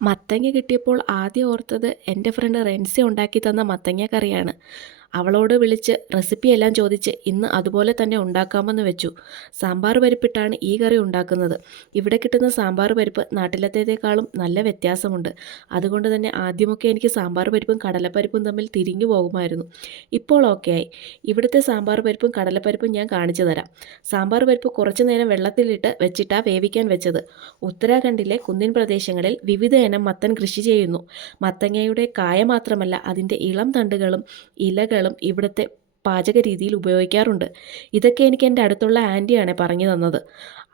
മത്തങ്ങ കിട്ടിയപ്പോൾ ആദ്യം ഓർത്തത് എൻ്റെ ഫ്രണ്ട് റെൻസി ഉണ്ടാക്കി തന്ന മത്തങ്ങ കറിയാണ്. അവളോട് വിളിച്ച് റെസിപ്പിയെല്ലാം ചോദിച്ച് ഇന്ന് അതുപോലെ തന്നെ ഉണ്ടാക്കാമെന്ന് വെച്ചു. സാമ്പാർ പരിപ്പിട്ടാണ് ഈ കറി ഉണ്ടാക്കുന്നത്. ഇവിടെ കിട്ടുന്ന സാമ്പാർ പരിപ്പ് നാട്ടിലത്തേക്കാളും നല്ല വ്യത്യാസമുണ്ട്. അതുകൊണ്ട് തന്നെ ആദ്യമൊക്കെ എനിക്ക് സാമ്പാർ പരിപ്പും കടലപ്പരിപ്പും തമ്മിൽ തിരിഞ്ഞു പോകുമായിരുന്നു. ഇപ്പോൾ ഓക്കെയായി. ഇവിടുത്തെ സാമ്പാർ പരിപ്പും കടലപ്പരിപ്പും ഞാൻ കാണിച്ചു തരാം. സാമ്പാർ പരിപ്പ് കുറച്ചു നേരം വെള്ളത്തിലിട്ട് വെച്ചിട്ടാ വേവിക്കാൻ വെച്ചത്. ഉത്തരാഖണ്ഡിലെ കുന്നിൻ പ്രദേശങ്ങളിൽ വിവിധ ഇനം മത്തൻ കൃഷി ചെയ്യുന്നു. മത്തങ്ങയുടെ കായ മാത്രമല്ല അതിൻ്റെ ഇളം തണ്ടുകളും ഇലകളും ഇവിടുത്തെ പാചക രീതിയിൽ ഉപയോഗിക്കാറുണ്ട്. ഇതൊക്കെ എനിക്ക് എൻ്റെ അടുത്തുള്ള ആൻറ്റിയാണ് പറഞ്ഞു തന്നത്.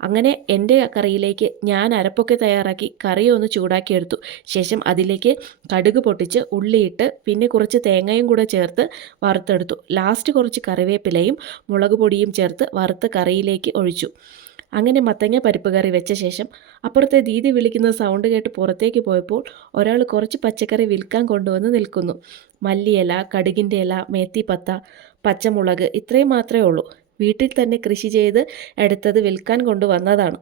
അങ്ങനെ എൻ്റെ കറിയിലേക്ക് ഞാൻ അരപ്പൊക്കെ തയ്യാറാക്കി കറി ഒന്ന് ചൂടാക്കിയെടുത്തു. ശേഷം അതിലേക്ക് കടുക് പൊട്ടിച്ച് ഉള്ളിയിട്ട് പിന്നെ കുറച്ച് തേങ്ങയും കൂടെ ചേർത്ത് വറുത്തെടുത്തു. ലാസ്റ്റ് കുറച്ച് കറിവേപ്പിലയും മുളക് പൊടിയും ചേർത്ത് വറുത്ത് കറിയിലേക്ക് ഒഴിച്ചു. അങ്ങനെ മത്തങ്ങ പരിപ്പ് കറി വെച്ച ശേഷം അപ്പുറത്തെ ദീദി വിളിക്കുന്ന സൗണ്ട് കേട്ട് പുറത്തേക്ക് പോയപ്പോൾ ഒരാൾ കുറച്ച് പച്ചക്കറി വിൽക്കാൻ കൊണ്ടുവന്ന് നിൽക്കുന്നു. മല്ലിയില, കടുകിൻ്റെ ഇല, മേത്തിപ്പത്ത, പച്ചമുളക് ഇത്രയും മാത്രമേ ഉള്ളൂ. വീട്ടിൽ തന്നെ കൃഷി ചെയ്ത് എടുത്തത് വിൽക്കാൻ കൊണ്ടുവന്നതാണ്.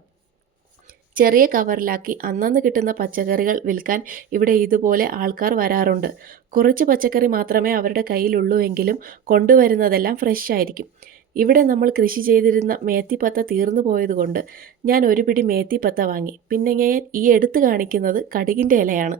ചെറിയ കവറിലാക്കി അന്നന്ന് കിട്ടുന്ന പച്ചക്കറികൾ വിൽക്കാൻ ഇവിടെ ഇതുപോലെ ആൾക്കാർ വരാറുണ്ട്. കുറച്ച് പച്ചക്കറി മാത്രമേ അവരുടെ കയ്യിലുള്ളൂ എങ്കിലും കൊണ്ടുവരുന്നതെല്ലാം ഫ്രഷ് ആയിരിക്കും. ഇവിടെ നമ്മൾ കൃഷി ചെയ്തിരുന്ന മേത്തിപ്പത്ത തീർന്നു പോയതുകൊണ്ട് ഞാൻ ഒരു പിടി മേത്തിപ്പത്ത വാങ്ങി. പിന്നെ ഞാൻ ഈ എടുത്തു കാണിക്കുന്നത് കടുകിൻ്റെ ഇലയാണ്.